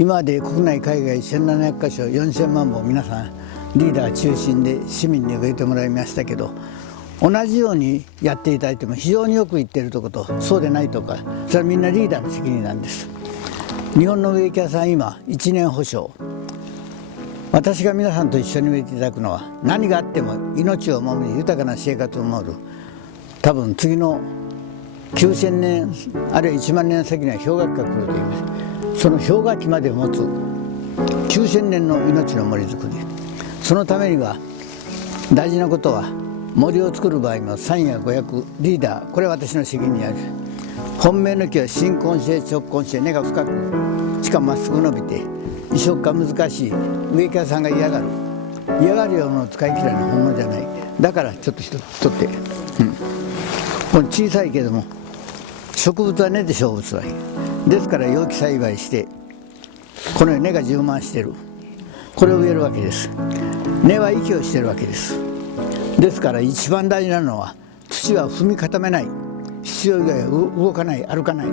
今まで国内海外1700カ所4000万本皆さんリーダー中心で市民に植えてもらいましたけど、同じようにやっていただいても非常によくいってるとことそうでないとか、それはみんなリーダーの責任なんです。日本の植木屋さん今1年保証、私が皆さんと一緒に植えていただくのは、何があっても命を守り豊かな生活を守る、多分次の9000年あるいは1万年先には氷河期が来ると言います。その氷河期まで持つ9000年の命の森づくり、そのためには大事なことは、森を作る場合の三役五役リーダー、これは私の責任にある。本命の木は新根性直根性、根が深くしかもまっすぐ伸びて移植が難しい、植木屋さんが嫌がるようなものを使い切らない本物じゃない。だからちょっと一つ取って、この小さいけども植物は根で勝負するわけですから、有機栽培してこのように根が充満している、これを植えるわけです。根は息をしているわけです。ですから一番大事なのは、土は踏み固めない、必要以外は動かない、歩かない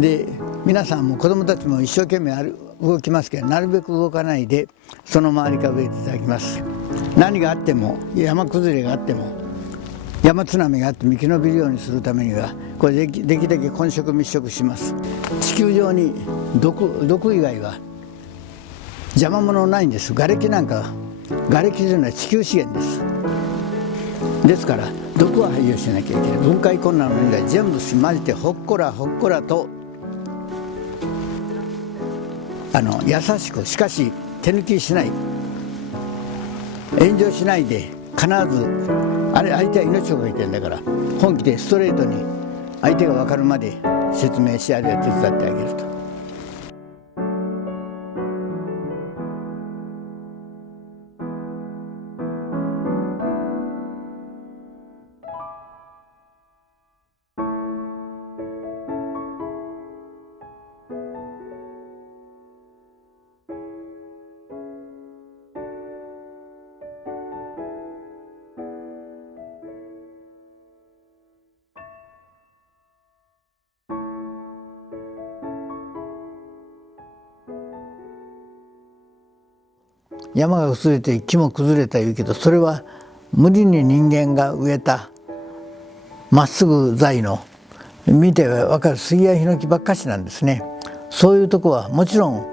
で、皆さんも子どもたちも一生懸命動きますけど、なるべく動かないでその周りから植えていただきます。何があっても、山崩れがあっても山津波があっても生き延びるようにするためには、これできるだけ混植密植します。地球上に毒以外は邪魔者ないんです。瓦礫なんか、瓦礫というのは地球資源です。ですから毒は排除しなきゃいけない。分解困難の以外全部混ぜてほっこらほっこらと優しく、しかし手抜きしない、炎上しないで、必ず相手は命をかけてるんだから、本気でストレートに相手が分かるまで説明し、あるいは手伝ってあげると。山が崩れて木も崩れた言うけど、それは無理に人間が植えたまっすぐ材の見て分かる杉やヒノキばっかしなんですね。そういうとこはもちろん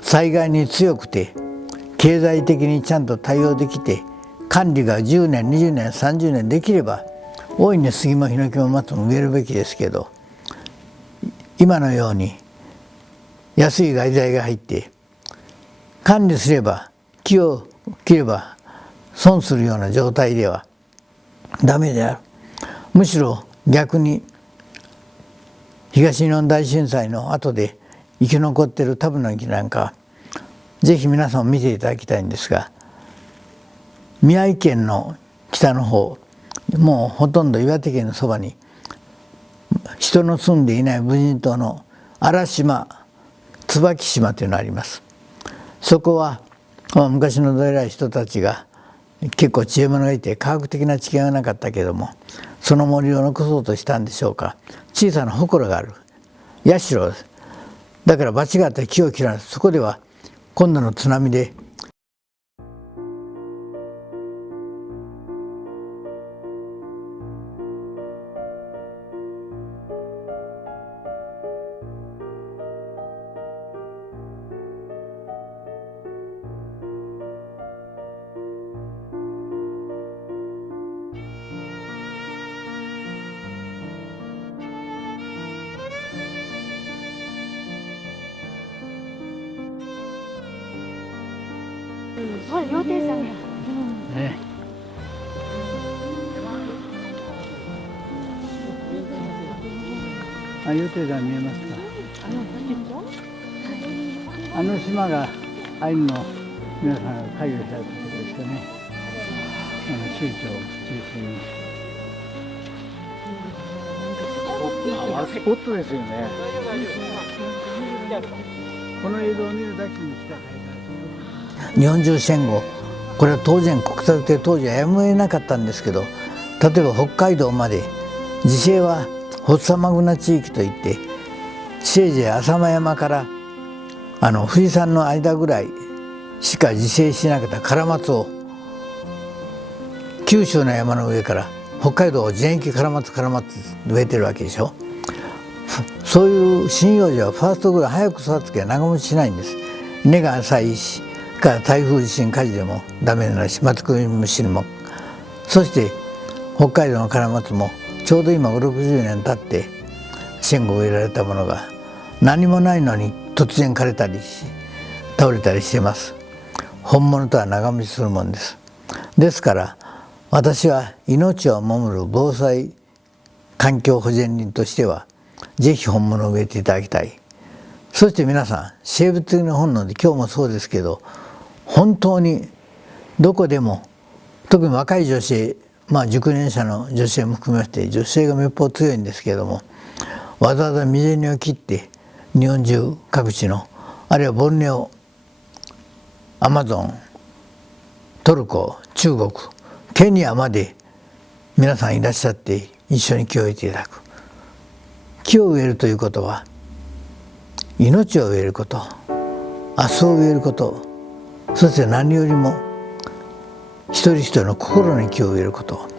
災害に強くて経済的にちゃんと対応できて、管理が10年20年30年できれば大いに杉もヒノキも松も植えるべきですけど、今のように安い外材が入って管理すれば木を切れば損するような状態ではダメである。むしろ逆に東日本大震災の後で生き残っているタブノキなんか、ぜひ皆さん見ていただきたいんですが、宮城県の北の方、もうほとんど岩手県のそばに人の住んでいない無人島の荒島、椿島というのがあります。そこは昔のどえらい人たちが結構知恵者がいて、科学的な知見はなかったけども、その森を残そうとしたんでしょうか。小さな祠がある、社です。だから罰があったら木を切らない。そこでは今度の津波でほら、料亭さんや。ね、料亭山見えますか。あの島がアイヌの皆さんが開業されたところですよね。州長を中心に。パワースポットですよね。この映像を見るだけに来た海岸。日本中戦後、これは当然国策で当時はやむを得なかったんですけど、例えば北海道まで自生はホッサマグナ地域といって、シェージェ浅間山から富士山の間ぐらいしか自生しなかったカラマツを九州の山の上から北海道全域カラマツ植えてるわけでしょ。そういう針葉樹はファーストぐらい早く育つけど長持ちしないんです。根が浅いしから台風地震火事でもダメになるし、マツクイムシも。そして北海道のカラマツもちょうど今5060年経って戦後植えられたものが何もないのに突然枯れたりし倒れたりしてます。本物とは長持ちするもんです。ですから私は命を守る防災環境保全人としてはぜひ本物を植えていただきたい。そして皆さん、生物的な本能で今日もそうですけど、本当にどこでも特に若い女性、熟年者の女性も含めまして女性がめっぽう強いんですけれども、わざわざ身銭を切って日本中各地のあるいはボルネオ、アマゾン、トルコ、中国、ケニアまで皆さんいらっしゃって一緒に木を植えていただく。木を植えるということは命を植えること、明日を植えること、そして何よりも一人一人の心に木を植えること。